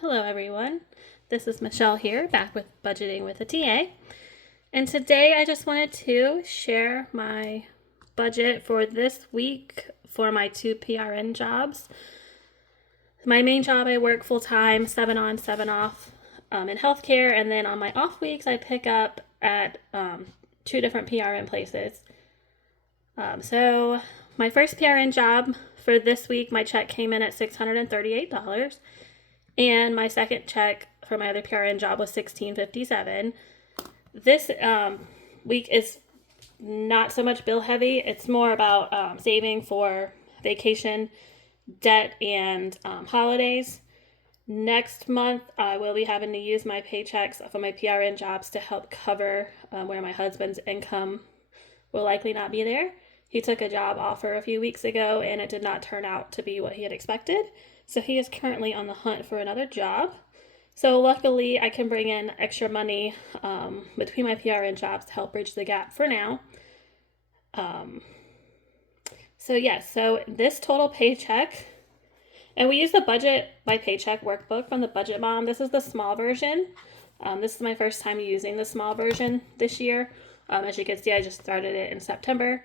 Hello everyone, this is Michelle here, back with Budgeting with a TA. And today I just wanted to share my budget for this week for my two PRN jobs. My main job, I work full-time, 7 on, 7 off in healthcare, and then on my off weeks I pick up at two different PRN places. So my first PRN job for this week, my check came in at $638. And my second check for my other PRN job was $16.57. This week is not so much bill heavy. It's more about saving for vacation, debt, and holidays. Next month, I will be having to use my paychecks for my PRN jobs to help cover where my husband's income will likely not be there. He took a job offer a few weeks ago, and it did not turn out to be what he had expected. So he is currently on the hunt for another job. So luckily, I can bring in extra money between my PRN jobs to help bridge the gap for now. So this total paycheck, and we use the budget by paycheck workbook from the Budget Mom. This is the small version. This is my first time using the small version this year. As you can see, I just started it in September.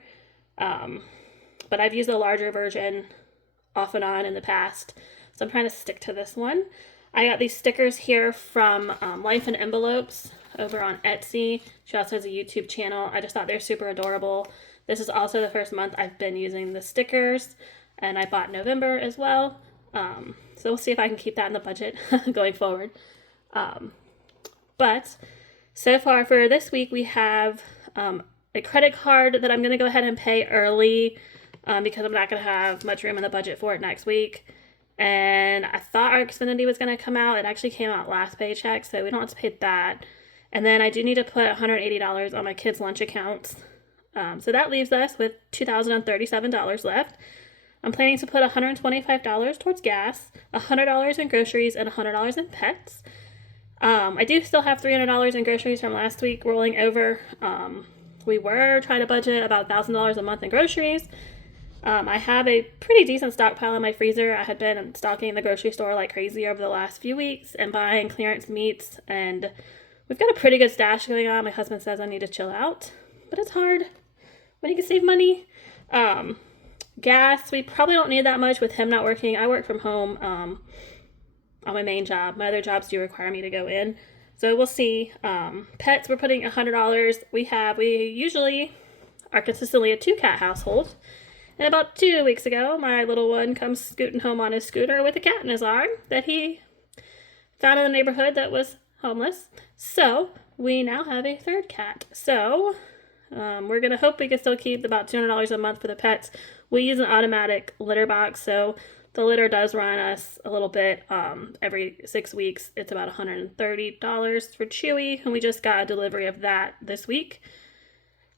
But I've used the larger version off and on in the past, so I'm trying to stick to this one. I got these stickers here from Life in Envelopes over on Etsy. She also has a YouTube channel. I just thought they're super adorable. This is also the first month I've been using the stickers, and I bought November as well. So we'll see if I can keep that in the budget going forward. But so far for this week, we have a credit card that I'm going to go ahead and pay early because I'm not going to have much room in the budget for it next week. And I thought our Xfinity was going to come out. It actually came out last paycheck, so we don't have to pay that. And then I do need to put $180 on my kids' lunch accounts. So that leaves us with $2,037 left. I'm planning to put $125 towards gas, $100 in groceries, and $100 in pets. I do still have $300 in groceries from last week rolling over. We were trying to budget about $1,000 a month in groceries. I have a pretty decent stockpile in my freezer. I had been stocking the grocery store like crazy over the last few weeks and buying clearance meats, and we've got a pretty good stash going on. My husband says I need to chill out, but it's hard when you can save money. Gas, we probably don't need that much with him not working. I work from home on my main job. My other jobs do require me to go in, so we'll see. Pets, we're putting $100. We usually are consistently a 2-cat household. And about 2 weeks ago, my little one comes scooting home on his scooter with a cat in his arm that he found in the neighborhood that was homeless. So we now have a third cat. So we're going to hope we can still keep about $200 a month for the pets. We use an automatic litter box, so the litter does run us a little bit every 6 weeks. It's about $130 for Chewy, and we just got a delivery of that this week.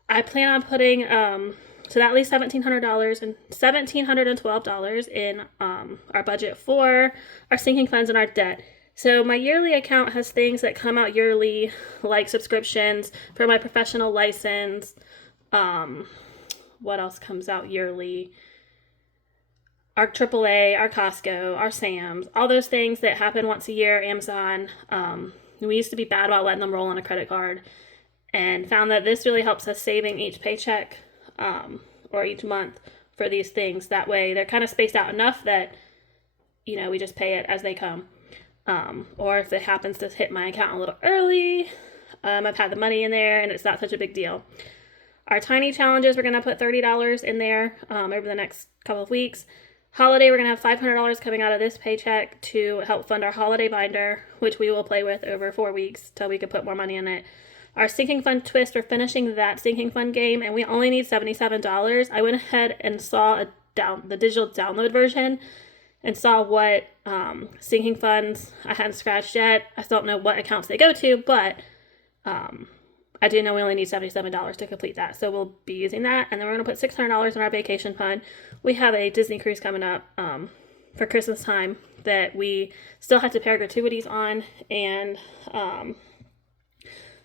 I plan on putting so that leaves $1,700 and $1,712 in our budget for our sinking funds and our debt. So my yearly account has things that come out yearly, like subscriptions for my professional license. What else comes out yearly? Our AAA, our Costco, our Sam's, all those things that happen once a year, Amazon. We used to be bad about letting them roll on a credit card, and found that this really helps us saving each paycheck or each month for these things. That way they're kind of spaced out enough that, we just pay it as they come. Or if it happens to hit my account a little early, I've had the money in there and it's not such a big deal. Our tiny challenges, we're going to put $30 in there over the next couple of weeks. Holiday, we're going to have $500 coming out of this paycheck to help fund our holiday binder, which we will play with over 4 weeks till we can put more money in it. Our sinking fund twist, we're finishing that sinking fund game, and we only need $77. I went ahead and saw the digital download version and saw what sinking funds I hadn't scratched yet. I still don't know what accounts they go to, but I do know we only need $77 to complete that. So we'll be using that, and then we're going to put $600 in our vacation fund. We have a Disney cruise coming up for Christmas time that we still have to pay our gratuities on, and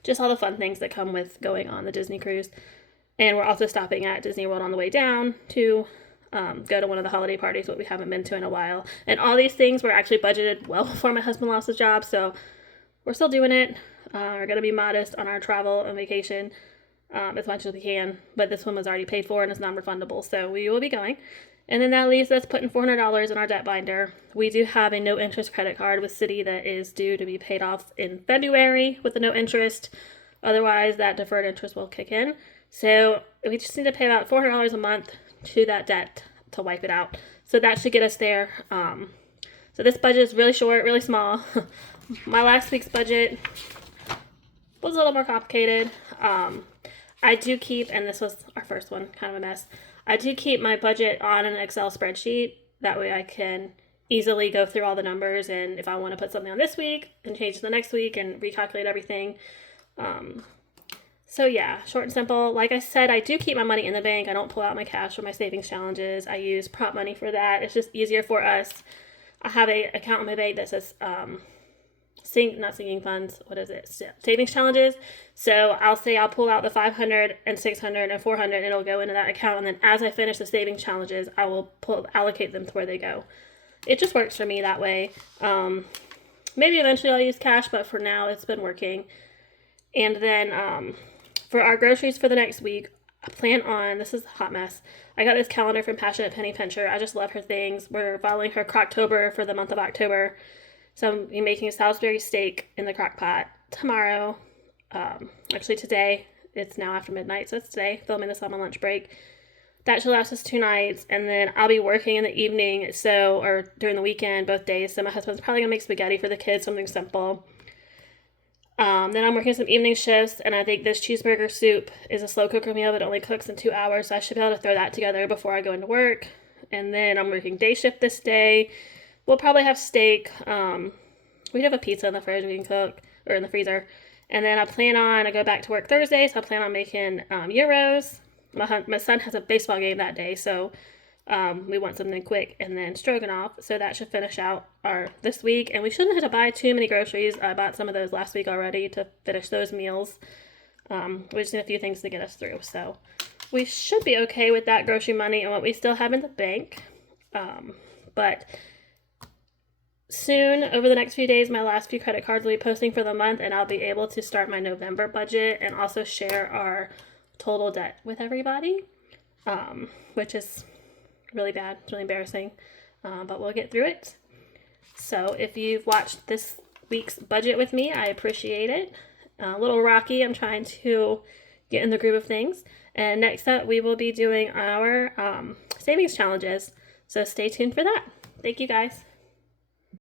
just all the fun things that come with going on the Disney cruise. And we're also stopping at Disney World on the way down to go to one of the holiday parties, what we haven't been to in a while. And all these things were actually budgeted well before my husband lost his job, so we're still doing it. We're going to be modest on our travel and vacation as much as we can, but this one was already paid for and it's non-refundable, so we will be going. And then that leaves us putting $400 in our debt binder. We do have a no-interest credit card with Citi that is due to be paid off in February with the no interest. Otherwise, that deferred interest will kick in. So we just need to pay about $400 a month to that debt to wipe it out. So that should get us there. So this budget is really short, really small. My last week's budget was a little more complicated. I do keep, and this was our first one, kind of a mess. I do keep my budget on an Excel spreadsheet. That way I can easily go through all the numbers, and if I want to put something on this week and change to the next week and recalculate everything. So yeah, short and simple. Like I said, I do keep my money in the bank. I don't pull out my cash for my savings challenges. I use prop money for that. It's just easier for us. I have an account in my bank that says not sinking funds, what is it? Savings challenges. So I'll say I'll pull out the 500 and 600 and 400 and it'll go into that account. And then as I finish the savings challenges, I will allocate them to where they go. It just works for me that way. Maybe eventually I'll use cash, but for now it's been working. And then for our groceries for the next week, I plan on, this is a hot mess. I got this calendar from Passionate Penny Pincher. I just love her things. We're following her Croctober for the month of October. So I'm making a Salisbury steak in the crock pot tomorrow. Actually today. It's now after midnight, so it's today. Filming this on my lunch break. That should last us 2 nights, and then I'll be working in the evening, or during the weekend, both days. So my husband's probably gonna make spaghetti for the kids, something simple. Then I'm working some evening shifts, and I think this cheeseburger soup is a slow cooker meal that only cooks in 2 hours, so I should be able to throw that together before I go into work. And then I'm working day shift this day. We'll probably have steak. We have a pizza in the fridge we can cook, or in the freezer. And then I go back to work Thursday, so I plan on making gyros. My son has a baseball game that day, so we want something quick, and then stroganoff. So that should finish out this week, and we shouldn't have to buy too many groceries. I bought some of those last week already to finish those meals. We just need a few things to get us through, so we should be okay with that grocery money and what we still have in the bank. But soon, over the next few days, my last few credit cards will be posting for the month, and I'll be able to start my November budget and also share our total debt with everybody, which is really bad. It's really embarrassing, but we'll get through it. So if you've watched this week's budget with me, I appreciate it. A little rocky. I'm trying to get in the groove of things. And next up, we will be doing our savings challenges. So stay tuned for that. Thank you, guys.